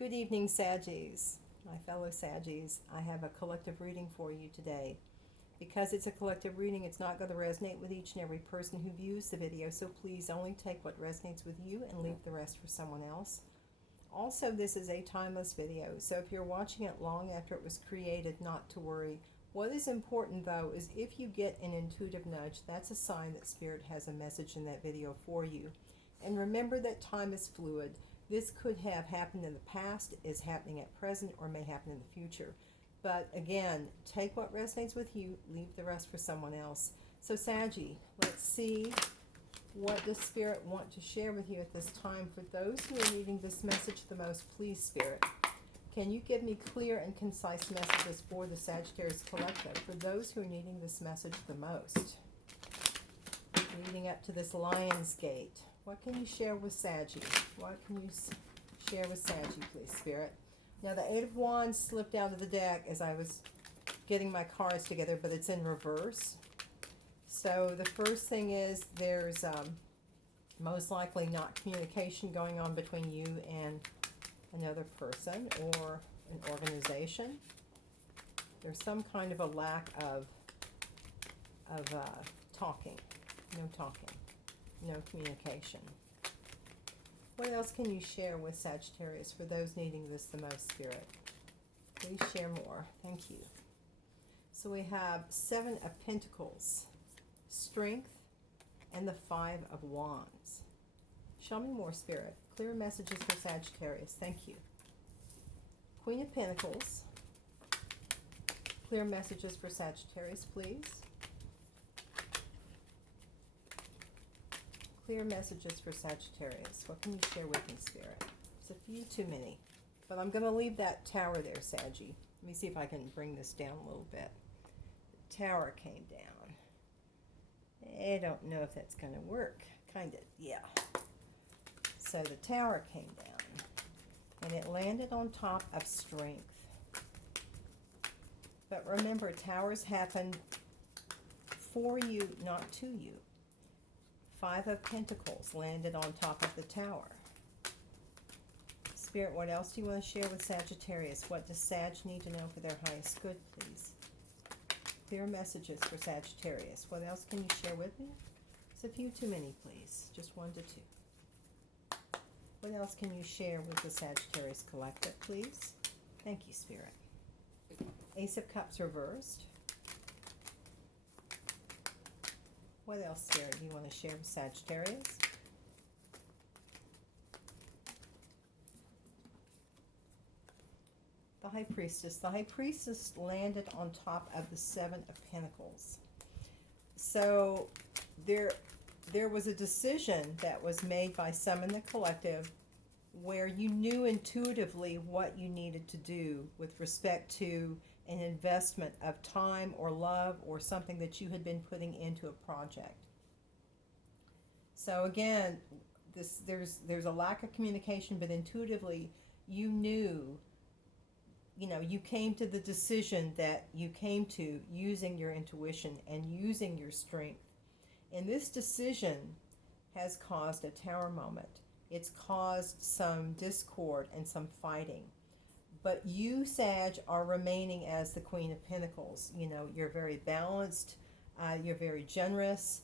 Good evening, Saggies. My fellow Saggies, I have a collective reading for you today. Because it's a collective reading, it's not going to resonate with each and every person who views the video, so please only take what resonates with you and leave the rest for someone else. Also, this is a timeless video, so if you're watching it long after it was created, not to worry. What is important, though, is if you get an intuitive nudge, that's a sign that Spirit has a message in that video for you. And remember that time is fluid. This could have happened in the past, is happening at present, or may happen in the future. But again, take what resonates with you, leave the rest for someone else. So Saggy, let's see what does Spirit want to share with you at this time. For those who are needing this message the most, please, Spirit, can you give me clear and concise messages for the Sagittarius Collective, for those who are needing this message the most? Leading up to this Lion's Gate. What can you share with Saggy? What can you share with Saggy, please, Spirit? Now, the Eight of Wands slipped out of the deck as I was getting my cards together, but it's in reverse. So the first thing is there's most likely not communication going on between you and another person or an organization. There's some kind of a lack of talking. No talking. No communication. What else can you share with Sagittarius for those needing this the most, Spirit? Please share more. Thank you. So we have Seven of Pentacles, Strength, and the Five of Wands. Show me more, Spirit. Clear messages for Sagittarius. Thank you. Queen of Pentacles. Clear messages for Sagittarius, please. Clear messages for Sagittarius. What can you share with me, Spirit? It's a few too many. But I'm going to leave that tower there, Saggy. Let me see if I can bring this down a little bit. The tower came down. I don't know if that's going to work. Kind of, yeah. So the tower came down. And it landed on top of Strength. But remember, towers happen for you, not to you. Five of Pentacles landed on top of the tower. Spirit, what else do you want to share with Sagittarius? What does Sag need to know for their highest good, please? Clear messages for Sagittarius. What else can you share with me? It's a few too many, please. Just 1 to 2. What else can you share with the Sagittarius Collective, please? Thank you, Spirit. Ace of Cups reversed. What else, Spirit, do you want to share with Sagittarius? The High Priestess. The High Priestess landed on top of the Seven of Pentacles. So there was a decision that was made by some in the collective where you knew intuitively what you needed to do with respect to an investment of time or love or something that you had been putting into a project. So again, there's a lack of communication, but intuitively you knew, you came to the decision that you came to using your intuition and using your strength. And this decision has caused a tower moment. It's caused some discord and some fighting. But you, Sag, are remaining as the Queen of Pentacles. You're very balanced. You're very generous.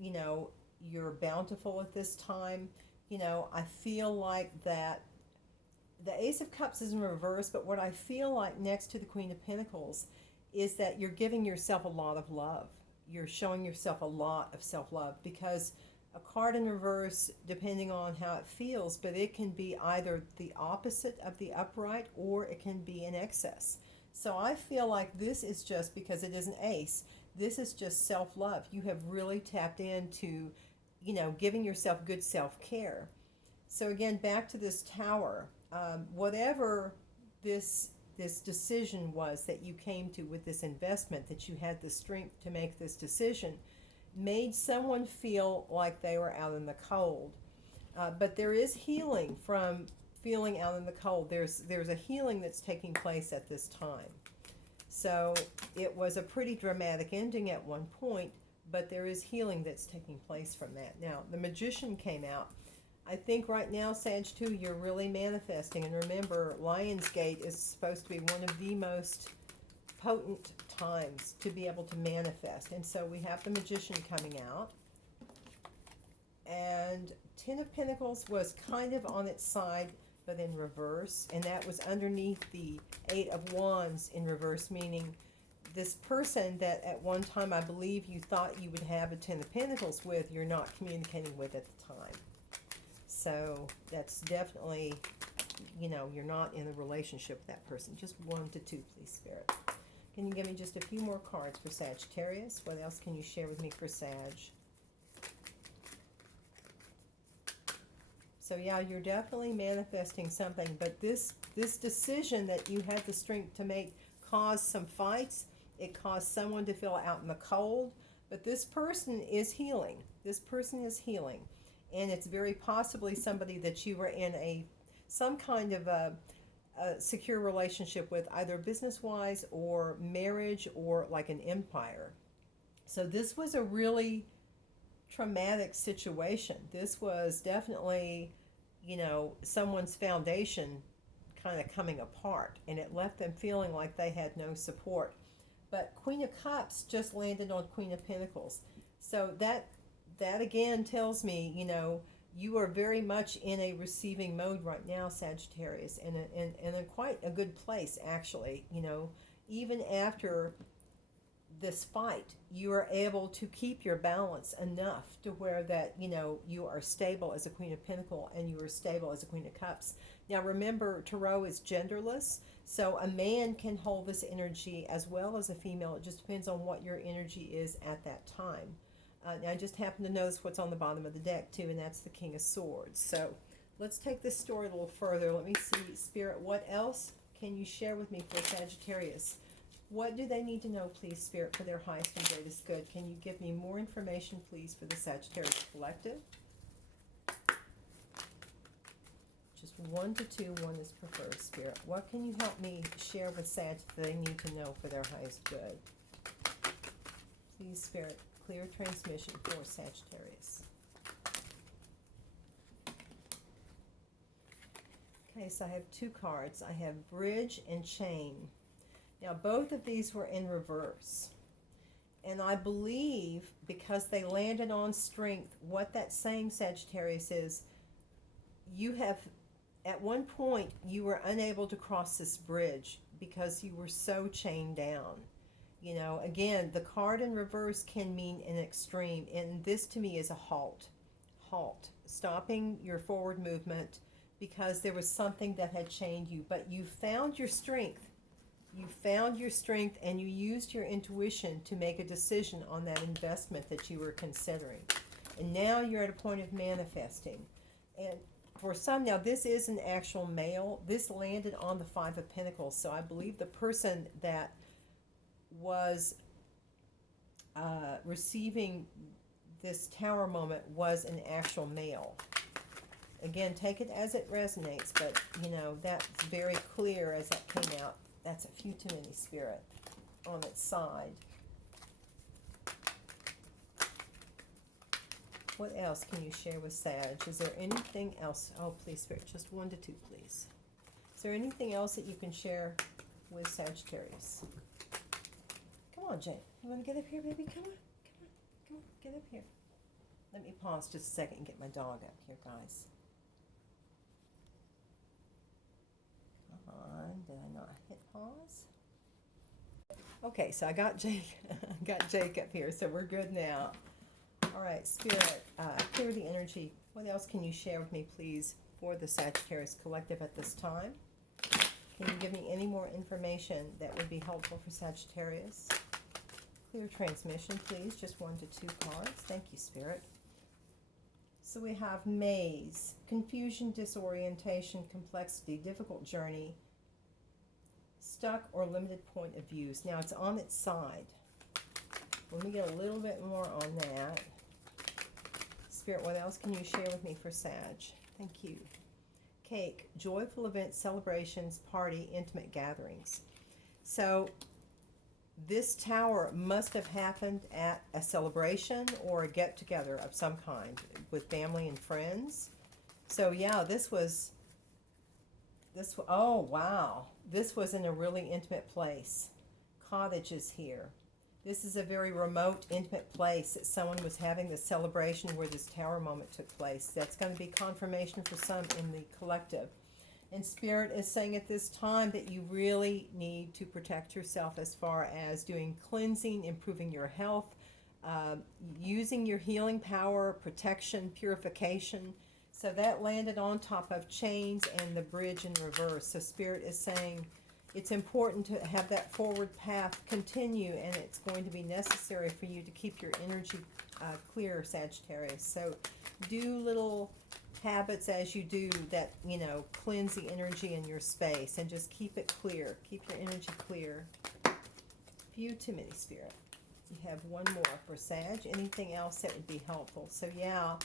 You're bountiful at this time. I feel like that the Ace of Cups is in reverse, but what I feel like next to the Queen of Pentacles is that you're giving yourself a lot of love. You're showing yourself a lot of self-love, because a card in reverse, depending on how it feels, but it can be either the opposite of the upright or it can be in excess. So I feel like this is just, because it is an ace, this is just self-love. You have really tapped into, giving yourself good self-care. So again, back to this tower, whatever this decision was that you came to with this investment, that you had the strength to make this decision, made someone feel like they were out in the cold. But there is healing from feeling out in the cold. There's a healing that's taking place at this time. So it was a pretty dramatic ending at one point, but there is healing that's taking place from that. Now, the Magician came out. I think right now, Sag 2, you're really manifesting. And remember, Lionsgate is supposed to be one of the most potent times to be able to manifest. And so we have the Magician coming out. And Ten of Pentacles was kind of on its side, but in reverse. And that was underneath the Eight of Wands in reverse, meaning this person that at one time I believe you thought you would have a Ten of Pentacles with, you're not communicating with at the time. So that's definitely, you know, you're not in a relationship with that person. Just 1 to 2, please, Spirit. Can you give me just a few more cards for Sagittarius? What else can you share with me for Sag? So yeah, you're definitely manifesting something, but this decision that you had the strength to make caused some fights. It caused someone to feel out in the cold, but this person is healing. This person is healing. And it's very possibly somebody that you were in some kind of a secure relationship with, either business-wise or marriage or like an empire. So this was a really traumatic situation. This was definitely, you know, someone's foundation kind of coming apart, and it left them feeling like they had no support. But Queen of Cups just landed on Queen of Pentacles. So that again tells me, you know, you are very much in a receiving mode right now, Sagittarius, and in quite a good place, actually. You know, even after this fight, you are able to keep your balance enough to where that, you know, you are stable as a Queen of Pentacles and you are stable as a Queen of Cups. Now remember, Tarot is genderless, so a man can hold this energy as well as a female. It just depends on what your energy is at that time. Now I just happen to notice what's on the bottom of the deck too, and that's the King of Swords. So let's take this story a little further. Let me see, Spirit, what else can you share with me for Sagittarius? What do they need to know, please, Spirit, for their highest and greatest good? Can you give me more information, please, for the Sagittarius Collective? Just 1 to 2, 1 is preferred, Spirit. What can you help me share with Sag that they need to know for their highest good? Please, Spirit, clear transmission for Sagittarius. Okay, so I have 2 cards. I have Bridge and Chain. Now, both of these were in reverse. And I believe because they landed on strength, what that's saying, Sagittarius, is you have, at one point, you were unable to cross this bridge because you were so chained down. You know, again, the card in reverse can mean an extreme. And this, to me, is a halt. Halt. Stopping your forward movement because there was something that had chained you. But you found your strength. You found your strength and you used your intuition to make a decision on that investment that you were considering. And now you're at a point of manifesting. And for some, now this is an actual male. This landed on the 5 of Pentacles. So I believe the person that was receiving this tower moment was an actual male. Again, take it as it resonates, but you know, that's very clear as that came out. That's a few too many, Spirit, on its side. What else can you share with Sag? Is there anything else? Oh, please, Spirit, just 1 to 2, please. Is there anything else that you can share with Sagittarius? Come on, Jane. You want to get up here, baby? Come on. Come on. Come on. Get up here. Let me pause just a second and get my dog up here, guys. Did I not hit pause? Okay, so I got Jake. Got Jake up here, so we're good now. All right, Spirit, clear the energy. What else can you share with me, please, for the Sagittarius Collective at this time? Can you give me any more information that would be helpful for Sagittarius? Clear transmission, please. Just 1 to 2 cards. Thank you, Spirit. So we have maze, confusion, disorientation, complexity, difficult journey, stuck or limited point of views. Now it's on its side. Let me get a little bit more on that. Spirit, what else can you share with me for Sag? Thank you. Cake, joyful events, celebrations, party, intimate gatherings. So this tower must have happened at a celebration or a get-together of some kind with family and friends. So yeah, oh wow, this was in a really intimate place. Cottages here. This is a very remote, intimate place that someone was having the celebration where this tower moment took place. That's going to be confirmation for some in the collective. And Spirit is saying at this time that you really need to protect yourself as far as doing cleansing, improving your health, using your healing power, protection, purification. So that landed on top of chains and the bridge in reverse. So Spirit is saying it's important to have that forward path continue, and it's going to be necessary for you to keep your energy clear, Sagittarius. So do little habits as you do that, cleanse the energy in your space, and just keep it clear. Keep your energy clear. Few too many, Spirit. You have one more for Sag. Anything else that would be helpful? So yeah,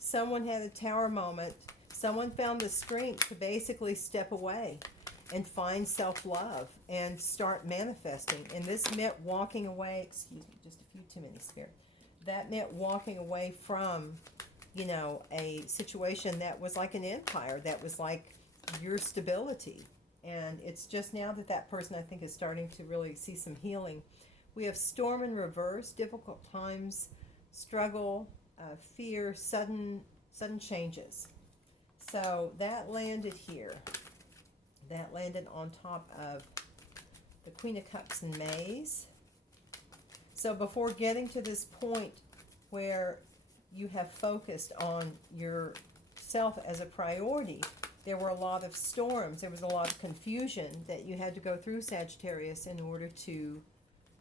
someone had a tower moment. Someone found the strength to basically step away and find self-love and start manifesting. And this meant walking away, excuse me, just a few too many, Spirit. That meant walking away from, a situation that was like an empire, that was like your stability. And it's just now that that person, I think, is starting to really see some healing. We have storm in reverse, difficult times, struggle, fear, sudden changes. So that landed here. That landed on top of the Queen of Cups and Maze. So before getting to this point where you have focused on yourself as a priority, there were a lot of storms. There was a lot of confusion that you had to go through, Sagittarius, in order to...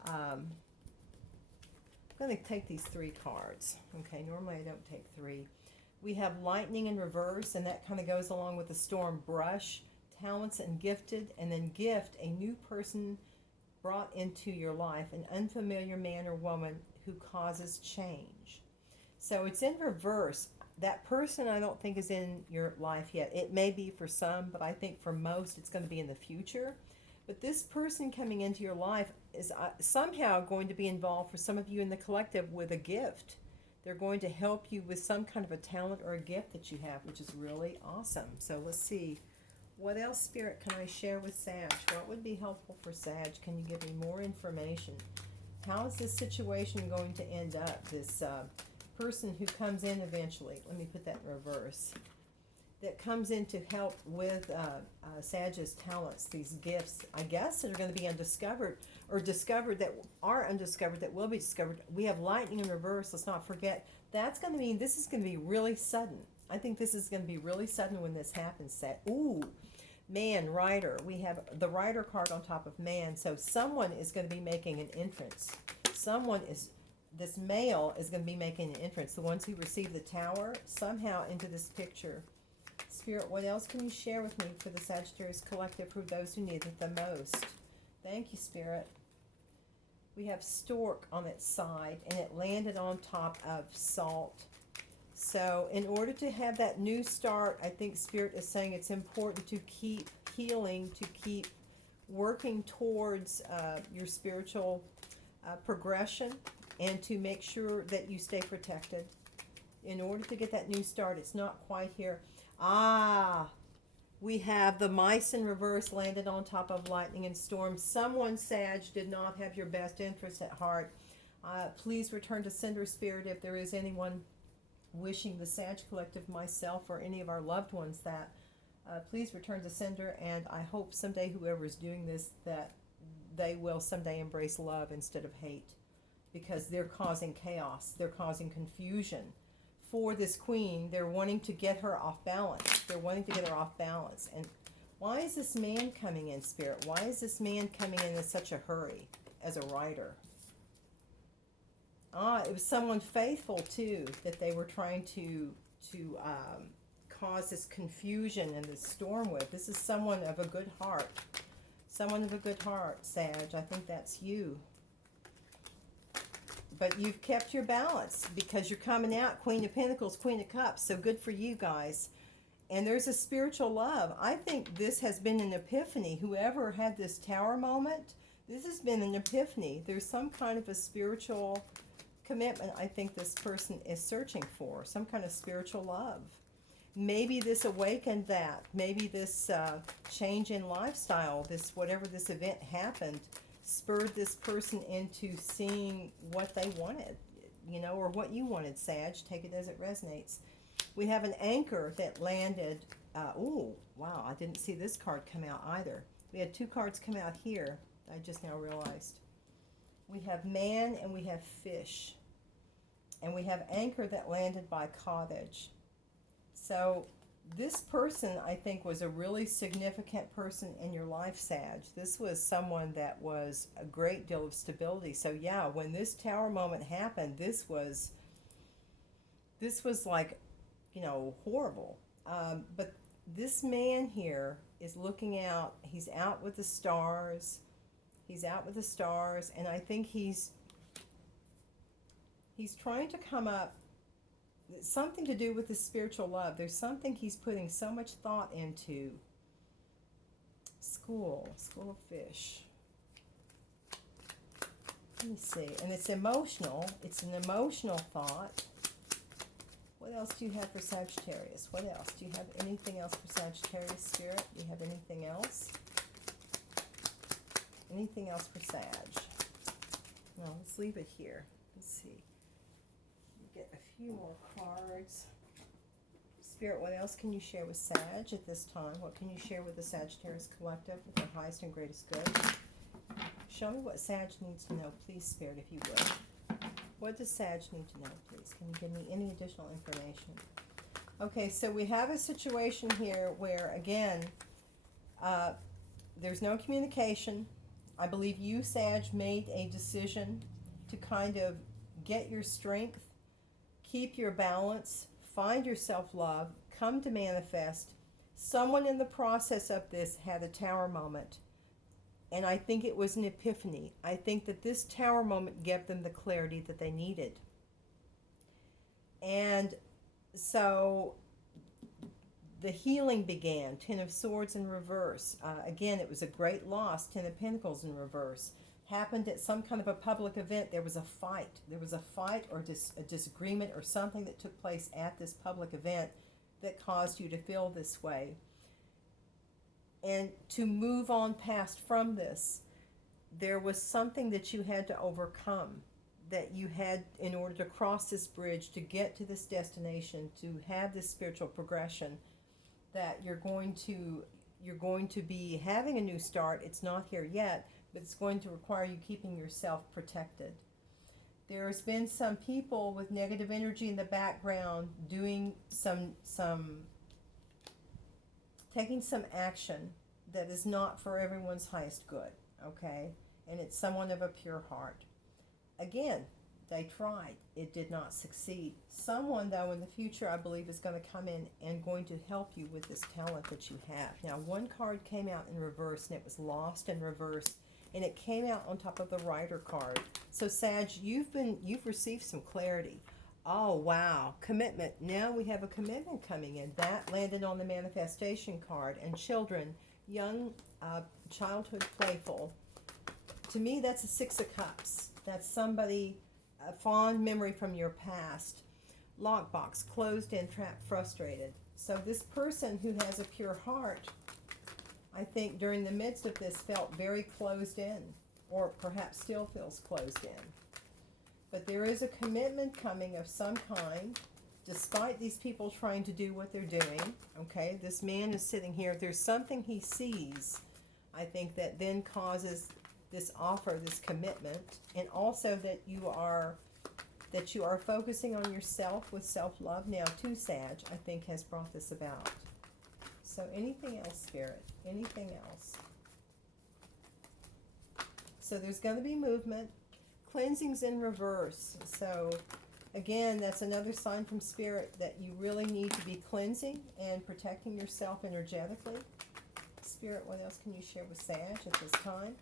I'm going to take these 3 cards. Okay, normally I don't take 3. We have lightning in reverse, and that kind of goes along with the storm. Brush, talents and gifted, and then gift, a new person brought into your life, an unfamiliar man or woman who causes change. So it's in reverse. That person I don't think is in your life yet. It may be for some, but I think for most it's going to be in the future. But this person coming into your life is somehow going to be involved for some of you in the collective with a gift. They're going to help you with some kind of a talent or a gift that you have, which is really awesome. So let's see. What else, Spirit, can I share with Sag? What would be helpful for Sag? Can you give me more information? How is this situation going to end up? This person who comes in eventually, let me put that in reverse, that comes in to help with Sag's talents, these gifts, I guess, that are going to be undiscovered, or discovered that are undiscovered, that will be discovered. We have lightning in reverse. Let's not forget. That's going to mean this is going to be really sudden. I think this is going to be really sudden when this happens. Ooh, man, rider. We have the rider card on top of man. So someone is going to be making an entrance. This male is going to be making an entrance. The ones who receive the tower somehow into this picture. Spirit, what else can you share with me for the Sagittarius Collective, for those who need it the most? Thank you, Spirit. We have stork on its side, and it landed on top of salt. So in order to have that new start, I think Spirit is saying it's important to keep healing, to keep working towards your spiritual progression, and to make sure that you stay protected. In order to get that new start, it's not quite here. We have the mice in reverse landed on top of lightning and storm. Someone, Sag, did not have your best interest at heart. Please return to Sender, Spirit, if there is anyone wishing the Sag Collective, myself, or any of our loved ones that. Please return to Sender, and I hope someday whoever is doing this, that they will someday embrace love instead of hate, because they're causing chaos. They're causing confusion. For this queen, they're wanting to get her off balance. They're wanting to get her off balance. And why is this man coming in, Spirit? Why is this man coming in such a hurry as a rider? It was someone faithful, too, that they were trying to cause this confusion and this storm with. This is someone of a good heart. Someone of a good heart, Sag. I think that's you. But you've kept your balance because you're coming out Queen of Pentacles, Queen of Cups. So good for you guys. And there's a spiritual love. I think this has been an epiphany. Whoever had this tower moment, this has been an epiphany. There's some kind of a spiritual commitment I think this person is searching for. Some kind of spiritual love. maybe this awakened that. Maybe this change in lifestyle, this whatever this event happened, spurred this person into seeing what they wanted, you know, or what you wanted, Sag. Take it as it resonates. We have an anchor that landed. Oh, wow, I didn't see this card come out either. We had two cards come out here. I just now realized. We have man and we have fish. And we have anchor that landed by cottage. So this person, I think, was a really significant person in your life, Sag. This was someone that was a great deal of stability. So yeah, when this tower moment happened, this was like, you know, horrible. But this man here is looking out. He's out with the stars. He's out with the stars, and I think he's trying to come up, something to do with his spiritual love. There's something he's putting so much thought into. School of fish. Let me see. And it's emotional. It's an emotional thought. What else do you have for Sagittarius? What else? Do you have anything else for Sagittarius, Spirit? Do you have anything else? Anything else for Sag? No, let's leave it here. Let's see. Get a few more cards. Spirit, what else can you share with Sag at this time? What can you share with the Sagittarius Collective with their highest and greatest good? Show me what Sag needs to know, please, Spirit, if you would. What does Sag need to know, please? Can you give me any additional information? Okay, so we have a situation here where, again, there's no communication. I believe you, Sag, made a decision to kind of get your strength, keep your balance, find your self-love, come to manifest. Someone in the process of this had a tower moment. And I think it was an epiphany. I think that this tower moment gave them the clarity that they needed. And so the healing began. Ten of Swords in reverse. Again, it was a great loss. Ten of Pentacles in reverse. Happened at some kind of a public event. There was a fight. There was a fight or a disagreement or something that took place at this public event that caused you to feel this way. And to move on past from this, there was something that you had to overcome, that you had in order to cross this bridge, to get to this destination, to have this spiritual progression, that you're going to be having a new start. It's not here yet, but it's going to require you keeping yourself protected. There's been some people with negative energy in the background doing taking some action that is not for everyone's highest good, okay? And it's someone of a pure heart. Again, they tried. It did not succeed. Someone, though, in the future, I believe, is going to come in and going to help you with this talent that you have. Now, one card came out in reverse, and it was lost in reverse, and it came out on top of the Rider card. So, Sag, you've received some clarity. Oh, wow. Commitment. Now we have a commitment coming in. That landed on the manifestation card. And children, young, childhood, playful. To me, that's a Six of Cups. That's somebody, a fond memory from your past. Lockbox, closed in, trapped, frustrated. So this person who has a pure heart, I think during the midst of this felt very closed in, or perhaps still feels closed in. But there is a commitment coming of some kind, despite these people trying to do what they're doing. Okay, this man is sitting here. There's something he sees, I think, that then causes this offer, this commitment, and also that you are focusing on yourself with self-love now too, Sag, I think has brought this about. So anything else, Spirit? Anything else? So there's going to be movement. Cleansing's in reverse. So again, that's another sign from Spirit that you really need to be cleansing and protecting yourself energetically. Spirit, what else can you share with Sag at this time?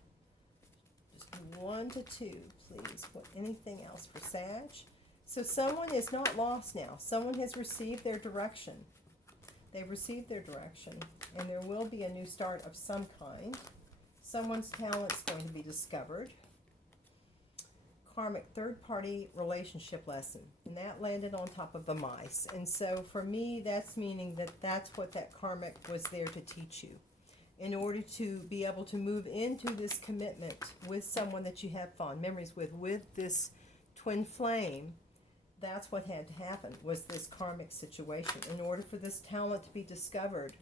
Just 1 to 2, please. Anything else for Sag? So someone is not lost now. Someone has received their direction. They've received their direction, and there will be a new start of some kind. Someone's talent's going to be discovered. karmic third-party relationship lesson, and that landed on top of the mice. And so for me, that's meaning that that's what that karmic was there to teach you. In order to be able to move into this commitment with someone that you have fond memories with this twin flame, that's what had to happen, was this karmic situation. In order for this talent to be discovered,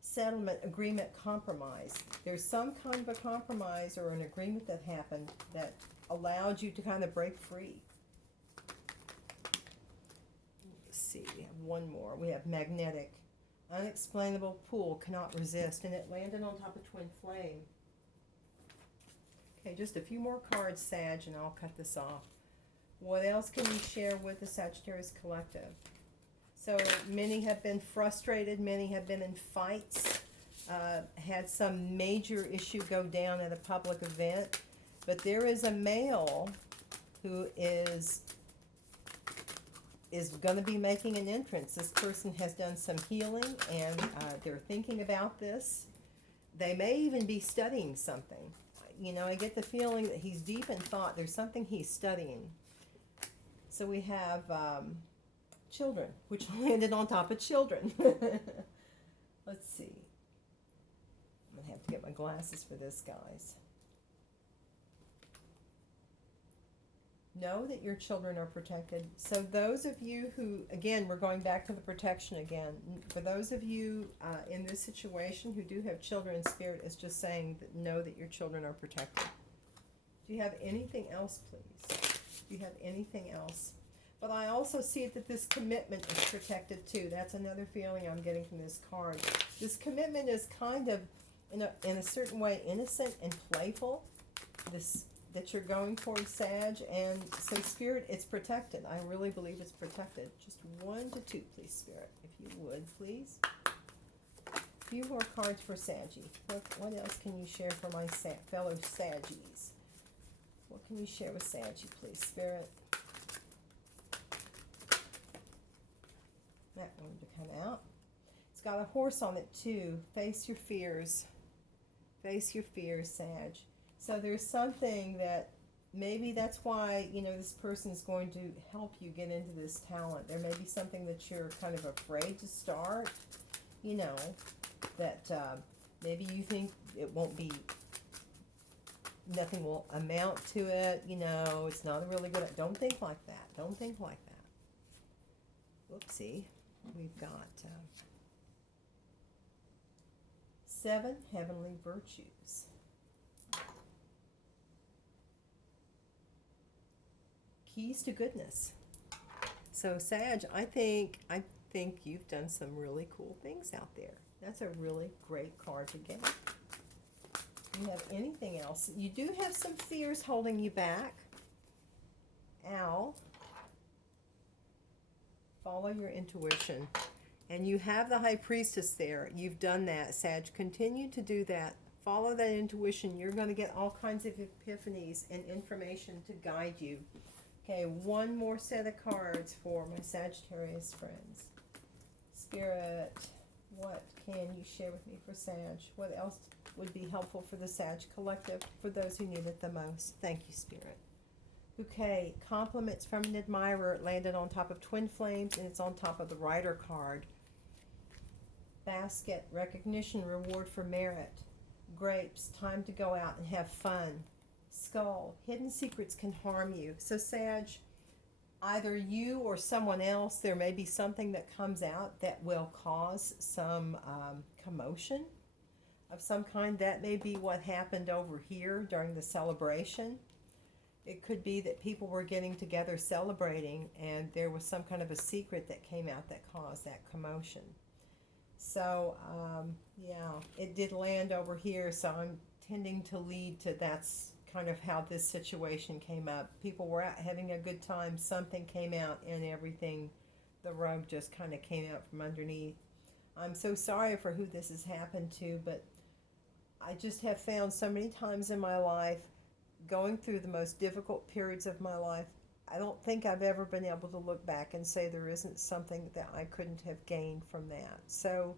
settlement, agreement, compromise. There's some kind of a compromise or an agreement that happened that allowed you to kind of break free. Let's see, we have one more. We have magnetic. Unexplainable pull, cannot resist. And it landed on top of twin flame. Okay, just a few more cards, Sag, and I'll cut this off. What else can you share with the Sagittarius Collective? So many have been frustrated, many have been in fights, had some major issue go down at a public event, but there is a male who is going to be making an entrance. This person has done some healing, and they're thinking about this. They may even be studying something. You know, I get the feeling that he's deep in thought. There's something he's studying. So we have children, which landed on top of children. Let's see. I'm going to have to get my glasses for this, guys. Know that your children are protected. So those of you who, again, we're going back to the protection again. For those of you in this situation who do have children, Spirit is just saying that know that your children are protected. Do you have anything else, please? Do you have anything else? But I also see that this commitment is protected too. That's another feeling I'm getting from this card. This commitment is kind of, in a certain way, innocent and playful. This that you're going towards, Sag, and so Spirit, it's protected. I really believe it's protected. Just 1 to 2, please, Spirit, if you would, please. A few more cards for Saggy. What else can you share for my fellow Saggies? What can you share with Saggy, please, Spirit? That one to come out. It's got a horse on it too. Face your fears. Face your fears, Sag. So there's something that maybe that's why, you know, this person is going to help you get into this talent. There may be something that you're kind of afraid to start, you know, that maybe you think it won't be, nothing will amount to it, you know, it's not a really good, don't think like that. Don't think like that. Whoopsie. We've got 7 heavenly virtues. Keys to goodness. So Sag, I think you've done some really cool things out there. That's a really great card to get. Do you have anything else? You do have some fears holding you back. Ow. Follow your intuition. And you have the High Priestess there. You've done that, Sag. Continue to do that. Follow that intuition. You're going to get all kinds of epiphanies and information to guide you. Okay, one more set of cards for my Sagittarius friends. Spirit, what can you share with me for Sag? What else would be helpful for the Sag Collective, for those who need it the most? Thank you, Spirit. Okay, compliments from an admirer. It landed on top of twin flames, and it's on top of the Rider card. Basket, recognition, reward for merit. Grapes, time to go out and have fun. Skull, hidden secrets can harm you. So Sag, either you or someone else, there may be something that comes out that will cause some commotion of some kind. That may be what happened over here during the celebration. It could be that people were getting together celebrating, and there was some kind of a secret that came out that caused that commotion. So, yeah, it did land over here, so I'm tending to lead to that's kind of how this situation came up. People were out having a good time, something came out, and everything, the rug just kind of came out from underneath. I'm so sorry for who this has happened to, but I just have found so many times in my life, going through the most difficult periods of my life, I don't think I've ever been able to look back and say there isn't something that I couldn't have gained from that. So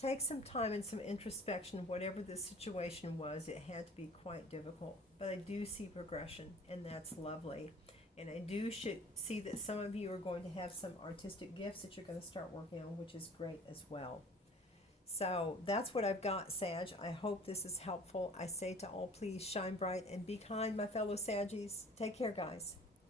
Take some time and some introspection. Whatever the situation was, it had to be quite difficult. But I do see progression, and that's lovely. And I do see that some of you are going to have some artistic gifts that you're going to start working on, which is great as well. So that's what I've got, Sag. I hope this is helpful. I say to all, please shine bright and be kind, my fellow Saggies. Take care, guys.